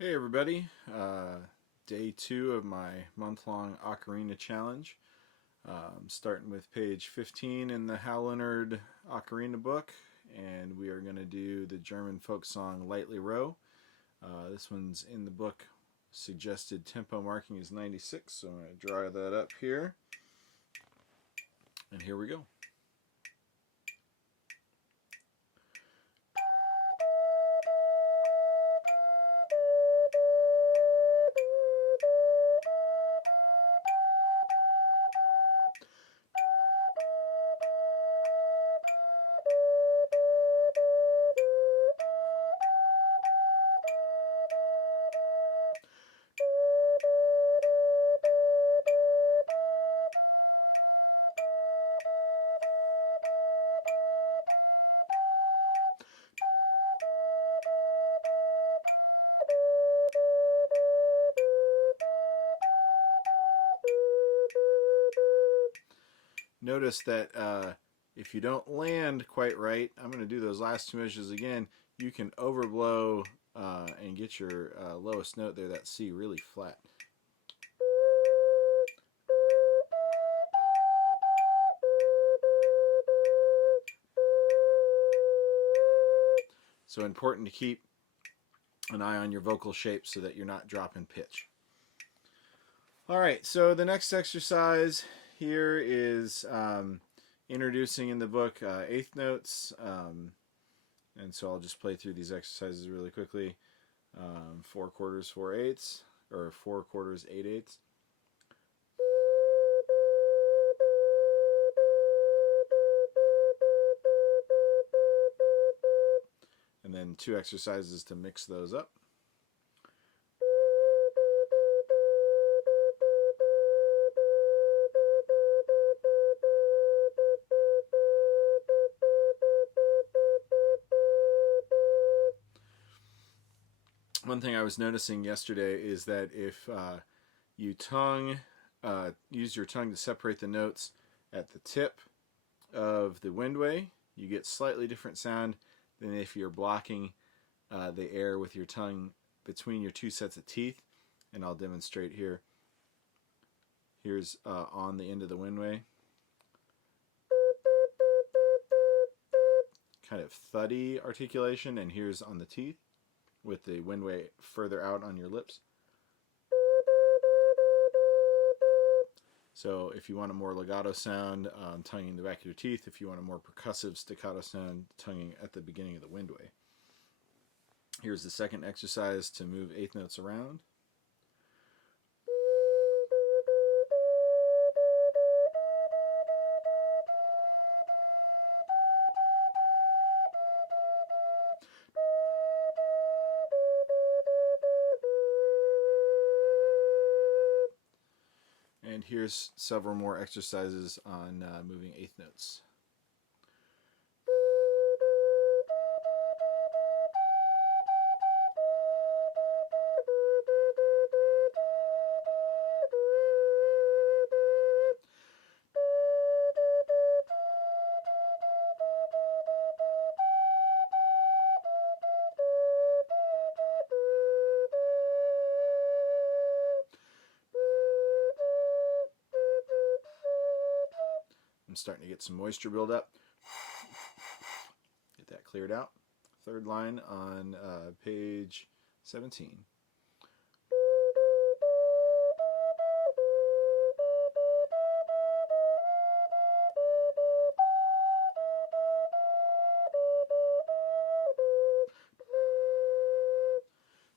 Hey everybody, day two of my month-long Ocarina challenge. Starting with page 15 in the Hal Leonard Ocarina book, and we are going to do the German folk song Lightly Row. This one's in the book. Suggested tempo marking is 96, so I'm going to draw that up here, and here we go. Notice that if you don't land quite right, I'm going to do those last two measures again. You can overblow and get your lowest note there, that C, really flat. So important to keep an eye on your vocal shape so that you're not dropping pitch. All right, so the next exercise here is introducing in the book eighth notes. And so I'll just play through these exercises really quickly. 4/4, 4/8, or 4/4, 8/8. And then two exercises to mix those up. One thing I was noticing yesterday is that if you use your tongue to separate the notes at the tip of the windway, you get slightly different sound than if you're blocking the air with your tongue between your two sets of teeth. And I'll demonstrate here. Here's on the end of the windway. Kind of thuddy articulation, and here's on the teeth with the windway further out on your lips. So if you want a more legato sound, tonguing the back of your teeth. If you want a more percussive staccato sound, tonguing at the beginning of the windway. Here's the second exercise to move eighth notes around. And here's several more exercises on moving eighth notes. I'm starting to get some moisture build up. Get that cleared out. Third line on page 17.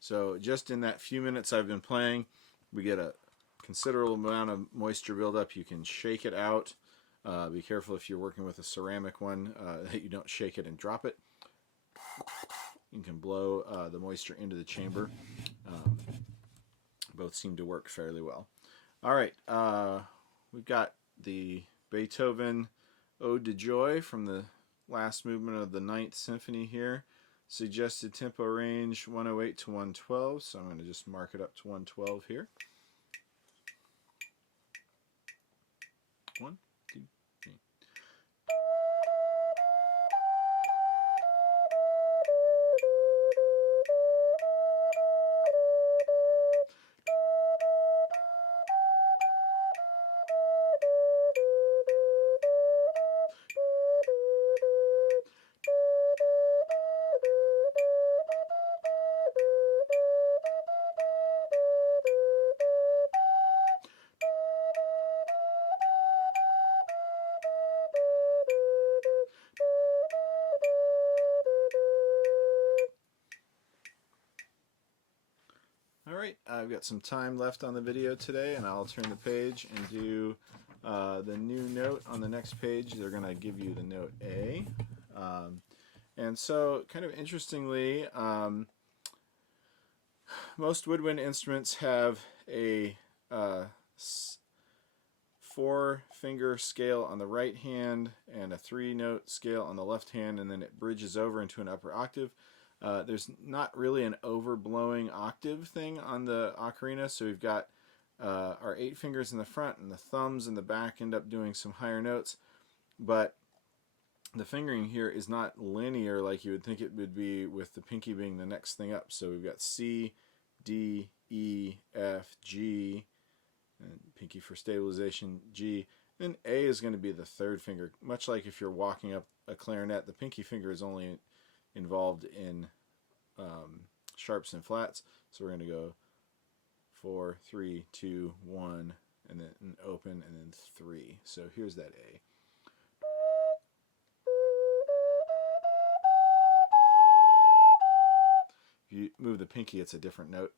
So just in that few minutes I've been playing, we get a considerable amount of moisture buildup. You can shake it out. Be careful if you're working with a ceramic one that you don't shake it and drop it. You can blow the moisture into the chamber. Both seem to work fairly well. All right, we've got the Beethoven Ode to Joy from the last movement of the Ninth Symphony here. Suggested tempo range 108 to 112, so I'm going to just mark it up to 112 here. 1, 2, 3. Alright, I've got some time left on the video today, and I'll turn the page and do the new note on the next page. They're going to give you the note A. And so, kind of interestingly, most woodwind instruments have a 4-finger scale on the right hand and a 3-note scale on the left hand, and then it bridges over into an upper octave. There's not really an overblowing octave thing on the ocarina, so we've got our 8 fingers in the front, and the thumbs in the back end up doing some higher notes, but the fingering here is not linear like you would think it would be, with the pinky being the next thing up. So we've got C, D, E, F, G, and pinky for stabilization, G. Then A is going to be the 3rd finger. Much like if you're walking up a clarinet, the pinky finger is only involved in sharps and flats. So we're going to go 4, 3, 2, 1, and then open, and then 3. So here's that A. If you move the pinky, it's a different note.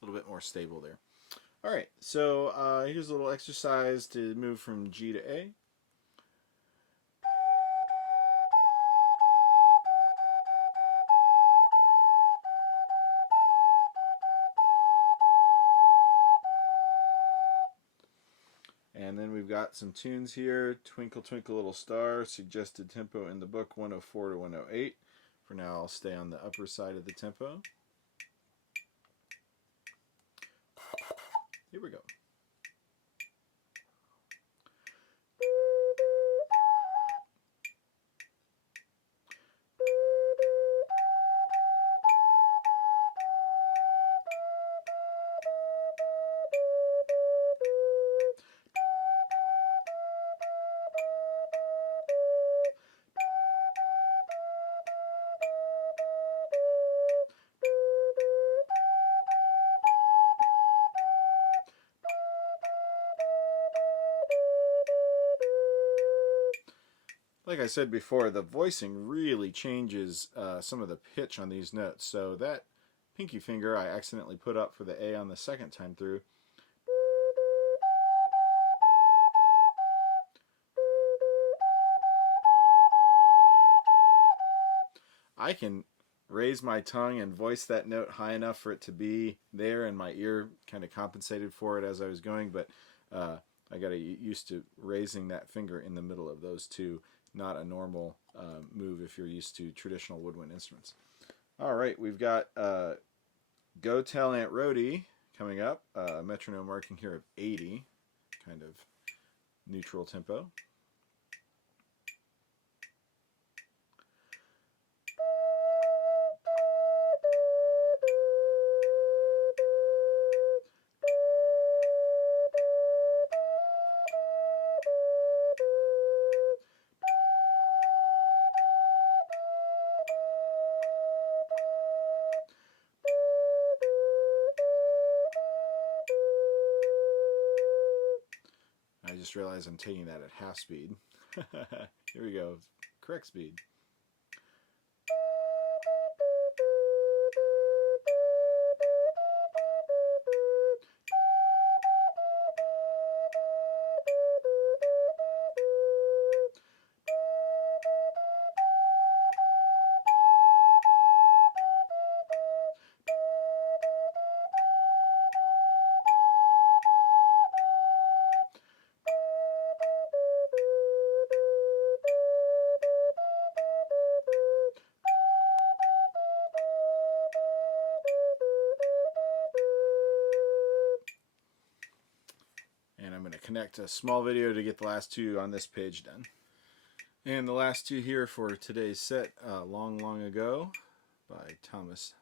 A little bit more stable there. Alright, so here's a little exercise to move from G to A. And then we've got some tunes here. Twinkle Twinkle Little Star, suggested tempo in the book 104 to 108. For now, I'll stay on the upper side of the tempo. Here we go. Like I said before, the voicing really changes some of the pitch on these notes. So that pinky finger I accidentally put up for the A on the second time through. I can raise my tongue and voice that note high enough for it to be there, and my ear kind of compensated for it as I was going, but I got to used to raising that finger in the middle of those two. Not a normal move if you're used to traditional woodwind instruments. All right, we've got Go Tell Aunt Rhody coming up, metronome marking here of 80, kind of neutral tempo. I just realized I'm taking that at half speed. Here we go. Correct speed. And I'm going to connect a small video to get the last two on this page done. And the last two here for today's set, Long, Long Ago by Thomas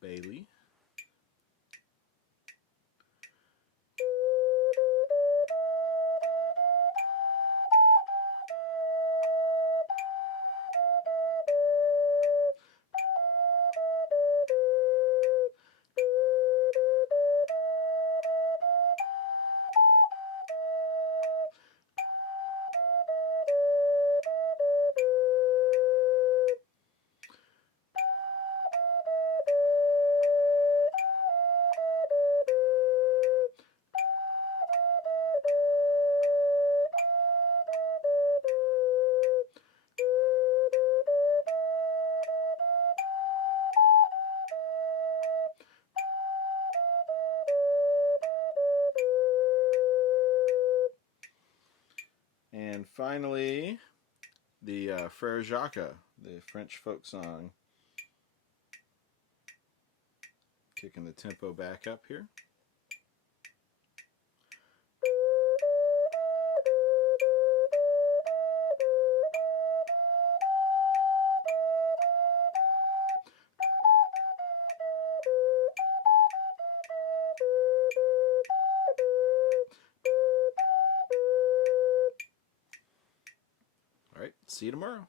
Bailey. finally, the Frere Jacques, the French folk song. Kicking the tempo back up here. All right, see you tomorrow.